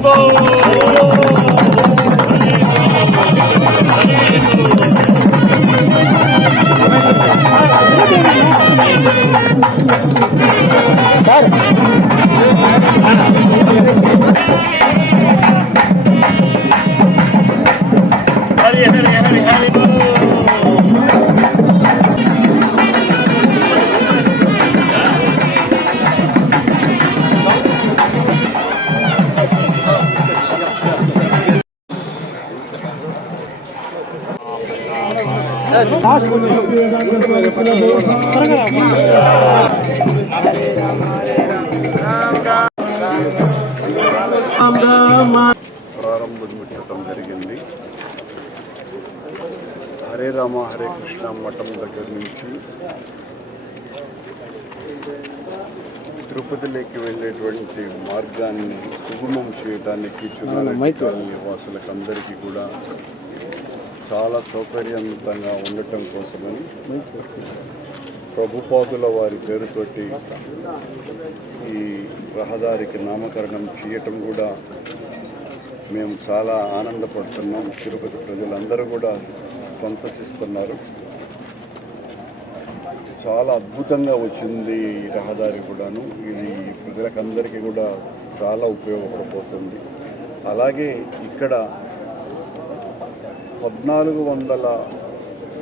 Bible. ప్రారంభించటం జరిగింది హరే రామ హరే కృష్ణ మఠం దగ్గర నుంచి తిరుపతిలోకి వెళ్ళేటువంటి మార్గాన్ని సుగమం చేయడానికి చునాలి నివాసులకు అందరికీ కూడా చాలా సౌకర్యవంతంగా ఉండటం కోసమని ప్రభుపాదుల వారి పేరుతోటి ఈ రహదారికి నామకరణం చేయటం కూడా మేము చాలా ఆనందపడుతున్నాం. తిరుపతి ప్రజలందరూ కూడా సంతసిస్తున్నారు. చాలా అద్భుతంగా వచ్చింది ఈ రహదారి కూడాను. ఇది ప్రజలకందరికీ కూడా చాలా ఉపయోగపడబోతుంది. అలాగే ఇక్కడ పద్నాలుగు వందల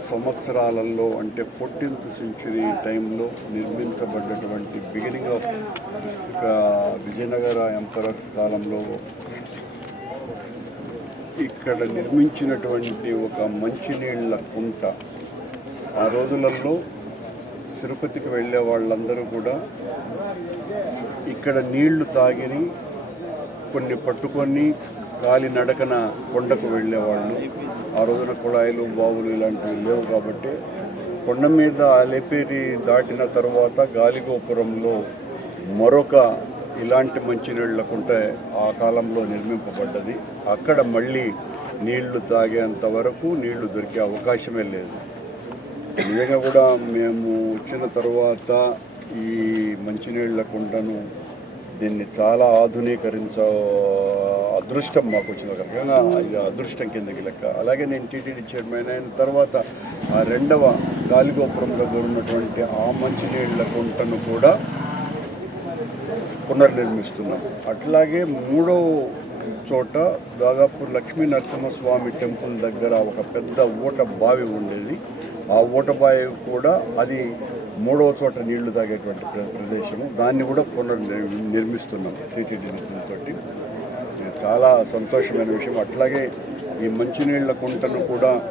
సంవత్సరాలలో అంటే ఫోర్టీన్త్ సెంచురీ టైంలో నిర్మించబడ్డటువంటి బిగినింగ్ ఆఫ్ విజయనగర ఎంపరర్స్ కాలంలో ఇక్కడ నిర్మించినటువంటి ఒక మంచినీళ్ళ కుంట. ఆ రోజులలో తిరుపతికి వెళ్ళే వాళ్ళందరూ కూడా ఇక్కడ నీళ్ళు తాగిని కొన్ని పట్టుకొని కాలి నడకన కొండకు వెళ్ళేవాళ్ళు. ఆ రోజున కుళాయిలు బావులు ఇలాంటివి లేవు కాబట్టి కొండ మీద అలిపేరి దాటిన తర్వాత గాలిగోపురంలో మరొక ఇలాంటి మంచినీళ్ళ కుంట ఆ కాలంలో నిర్మింపబడ్డది. అక్కడ మళ్ళీ నీళ్ళు తాగేంత వరకు నీళ్ళు దొరికే అవకాశమే లేదు. నిజంగా కూడా మేము వచ్చిన తర్వాత ఈ మంచినీళ్ళ కుంటను దీన్ని చాలా ఆధునీకరించ అదృష్టం మాకు వచ్చింది. ఒక రకంగా అదృష్టం కిందకి లెక్క. అలాగే నేను టీటీడీ చైర్మన్ అయిన తర్వాత ఆ రెండవ గాలిగోపురంలో ఉన్నటువంటి ఆ మంచినీళ్ళ కుంటను కూడా పునర్నిర్మిస్తున్నాం. అట్లాగే మూడో చోట దాదాపు లక్ష్మీ నరసింహస్వామి టెంపుల్ దగ్గర ఒక పెద్ద ఊట బావి ఉండేది. ఆ ఊట బావి కూడా అది మూడవ చోట నీళ్ళు తాగేటువంటి ప్ర- ప్రదేశము. దాన్ని కూడా పునర్ నిర్మిస్తున్నాం టీటీడీ నిధులతోటి చాలా సంతోషమైన విషయం. అట్లాగే ఈ మంచినీళ్ళ కుంటను కూడా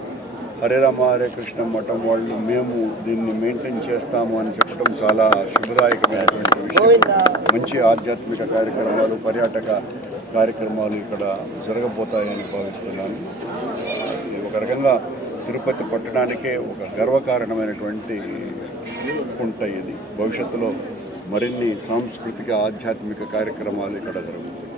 హరే రామ హరే కృష్ణ మఠం వాళ్ళు మేము దీన్ని మెయింటైన్ చేస్తాము అని చెప్పడం చాలా శుభదాయకమైనటువంటి విషయం. మంచి ఆధ్యాత్మిక కార్యక్రమాలు పర్యాటక కార్యక్రమాలు ఇక్కడ జరగబోతాయని భావిస్తున్నాను. ఇది ఒక రకంగా తిరుపతి పట్టణానికే ఒక గర్వకారణమైనటువంటి ఉంటాయి ఇది భవిష్యత్తులో మరిన్ని సాంస్కృతిక ఆధ్యాత్మిక కార్యక్రమాలు ఇక్కడ జరుగుతాయి.